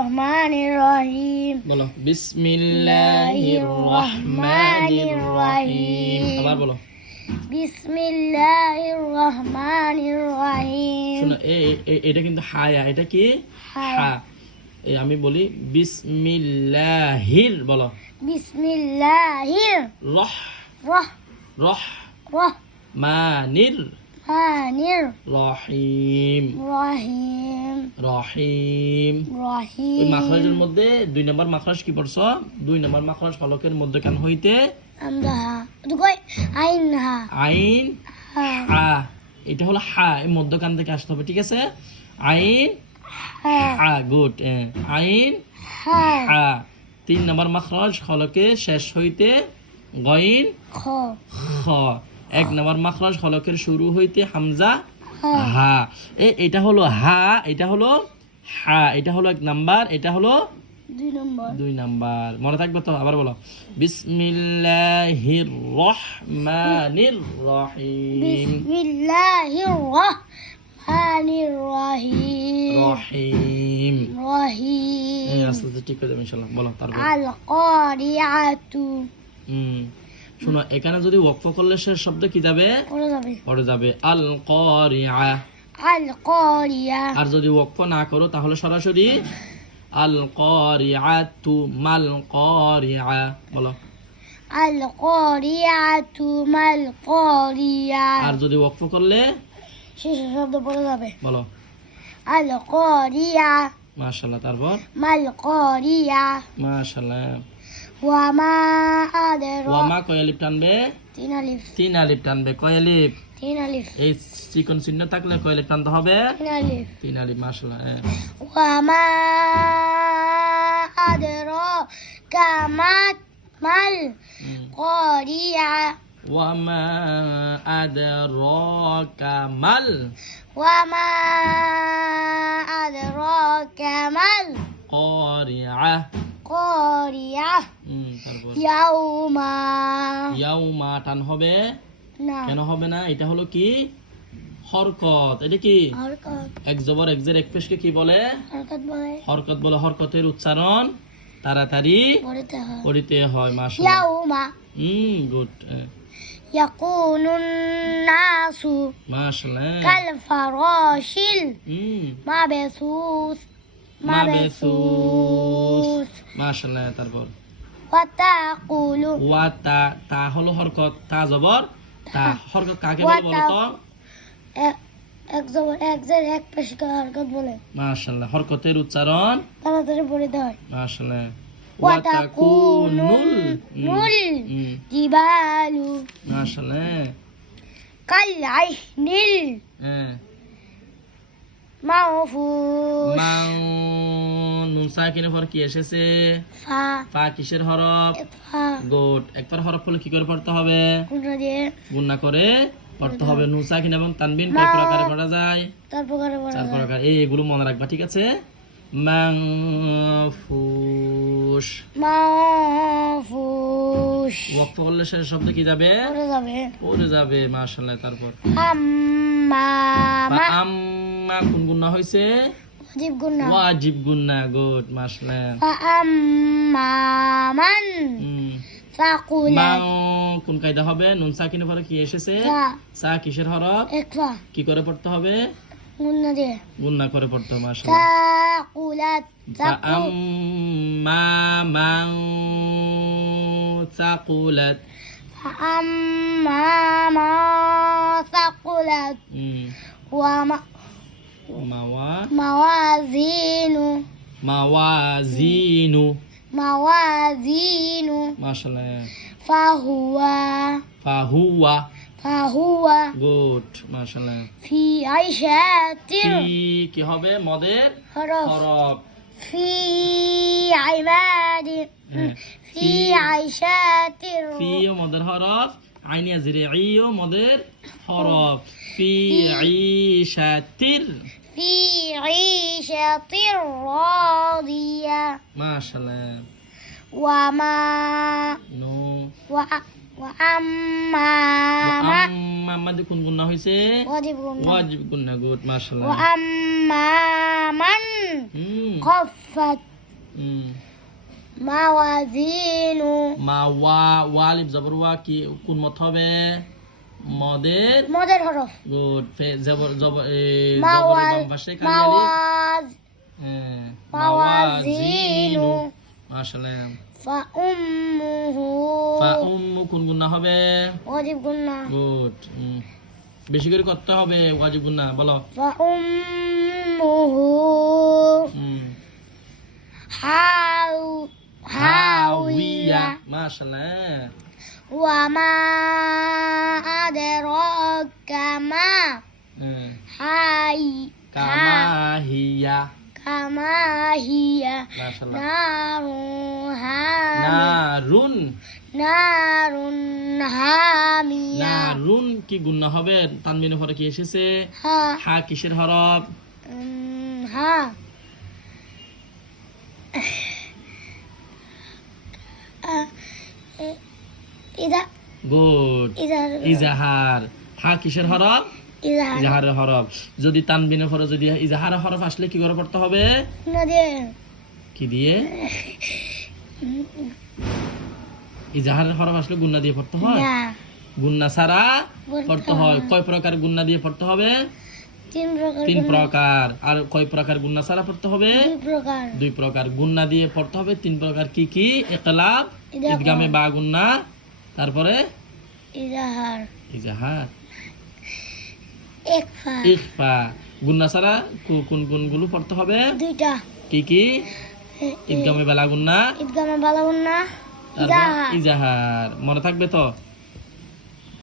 রহমানির রহিম বলো বিসমিল্লাহির রহমানির রহিম আবার বলো বিসমিল্লাহির রহমানির রহিম শোনো এটা কিন্তু হায়া এটা কি হা আমি বলি বিসমিল্লাহির বলো বিসমিল্লাহির রহ রহ রহ রহ মানির মানির রহিম রহিম রহিম ওই রহিম মাখরাজের মধ্যে 2 নম্বর মাখরাজ কি পড়ছো 2 নম্বর মাখরাজ হলকের মধ্যে কান হইতে আমরা দুগই আইন হা আইন হা হা এটা হলো হা এই মধ্যখান থেকে আসতে হবে ঠিক আছে আইন হা হা গুড আইন হা হা 3 নম্বর মাখরাজ হলকে শেষ হইতে গইন খ খ 1 নম্বর মাখরাজ হলকের শুরু হইতে হামজা হা হা এটা হলো হা এটা হলো হা এটা হলো 1 নাম্বার এটা হলো 2 নম্বর 2 নাম্বার মনে থাকবে তো আবার বলো বিসমিল্লাহির রহমানির রহিম বিসমিল্লাহির রহমানির রহিম রহিম রহিম আস্তে ঠিক করে দেব ইনশাআল্লাহ বলো তারপর আল কারিআতু শোনো এখানে যদি ওয়াকফ করলে শেষ শব্দ কি যাবে পড়ে যাবে আল কারিআ আল কারিয়া আর যদি ওয়াকফ না করো তাহলে সরাসরি আল কারিআতু মাল কারিআ বলো আল কারিআতু মাল কারিয়া আর যদি ওয়াকফ করলে শেষ শব্দ পড়ে যাবে বলো আল কারিয়া মাশাআল্লাহ তারপর মাল কারিয়া মাশাআল্লাহ ওয়া মা আদরা ওয়া মা কয় আলিফ টানবে 3 আলিফ টানবে কয় আলিফ 3 আলিফ এই চিকন চিহ্ন থাকলে কয় আলিফ টানতে হবে 3 আলিফ 3 আলিফ মাশাআল্লাহ ওয়া মা আদরা কামাত মাল কারিয়া ওয়া মা আদরাকা মাল ওয়া মা আদরাকা মাল কারিআ কারিয়া তারপর ইয়াউমা টান হবে না কেন হবে না এটা হলো কি হরকত এটা কি হরকত এক জবর এক জের এক পেশকে কি বলে হরকত বলে হরকত বলে হরকতের উচ্চারণ তাড়াতাড়ি পড়তে হয় করিতে হয় মাশাআল্লাহ ইয়াউমা গুড ইয়াকুনুন নাসু মাশাআল্লাহ কাল ফারাশিল মাবসুস মাশাআল্লাহ তারপর ওয়া তাকুলু ওয়া তা হলো হরকত তা জবর তা হরকত কাকে বলে বলো তো এক জবর এক জের এক পেশকে হরকত বলে মাশাআল্লাহ হরকতের উচ্চারণ তাড়াতাড়ি পড়তে হয় মাশাআল্লাহ ওয়া তাকুনুল জিবালু মাশাআল্লাহ কাল আইনিল মাওফুস নুন সাকিনের পর কি এসেছে ফা কিসের হরফ গুড একবার হরফ হলে কি করে পড়তে হবে গুণনা করে পড়তে হবে নুন সাকিন এবং তানবিন কয় প্রকারে পড়া যায় 4 প্রকার এইগুলো মনে রাখবা ঠিক আছে মাফুস ওয়াকফ করলে শেষ শব্দ কি যাবে পড়ে যাবে মাশাআল্লাহ তারপর আম্মা কোন গুণনা হইছে ওয়াজিব গুণনা গুড মাশাআল্লাহ আম্মান ফাকুলাত কোন কায়দা হবে নুন সাকিনের পরে কি এসেছে সা কিসের হরফ কি করে পড়তে হবে গুণনা করে পড়তে হবে মাশাআল্লাহ ফাকুলাত আম্মান সাকুলাত আম্মা সাকুলাত ওয়া মাওয়াজিনু মাশাআল্লাহ ফাহুয়া গুড মাশাআল্লাহ ফি আইশাতির কি হবে মদের হরফ ফি আইবাদি ফি আইশাতির ফি ও মদের হরফ আইনিয়া জিরে ই ও মদের হরফ ফি আইশাতির রাদিয়া মাশাআল্লাহ ওয়া আম্মা মাম্মা কোন গুণনা হইছে ওয়াজিব গুণনা গুড মাশাআল্লাহ ওয়া আম্মা মান খাফাত মাওয়াজিনু মা ওয়া ওয়া আলিফ জবর ওয়া কি কোন মত হবে মদের মদের হরফ গুড জবর জবর মাওয়াজ বাম পাশে কালি আলিফ মাওয়াজ হ্যাঁ মাওয়াজিনু মাশাআল্লাহ ফা উম্মুহু ফা কোন গুণা হবে ওয়াজিব গুন্না গুড বেশি করে করতে হবে ওয়াজিব গুণা বলো ফা উম্মুহু হাউইয়া মাশাআল্লাহ ওয়া মা আদরাকা মা হাই কামাহিয়া কামাহিয়া মাশাআল্লাহ নারুন হামিয়া নারুন কি গুণা হবে তানবিনের পরে কি এসেছে হা হা কিসের হরফ হা ইদা গুড ইজাহার হা কিসের হরফ ইজাহারের হরফ যদি তানবিনের পরে যদি ইজাহারের হরফ আসলে কি করে পড়তে হবে কি দিয়ে ইজাহারের হরফ আসলে গুন্না দিয়ে পড়তে হয় গুন্না ছাড়া পড়তে হয় কয় প্রকার গুন্না দিয়ে পড়তে হবে তিন প্রকার আর কয় প্রকার গুন্না ছাড়া পড়তে হবে দুই প্রকার গুন্না দিয়ে পড়তে হবে তিন প্রকার কি কি ইকলাব ইদগামে বা গুন্না তারপরে ইজাহার ইখফা গুন্না ছাড়া কোন গুণগুলো পড়তে হবে দুইটা কি কি ইদগামে বালা গুন্না ইজাহার ইজাহার মনে থাকবে তো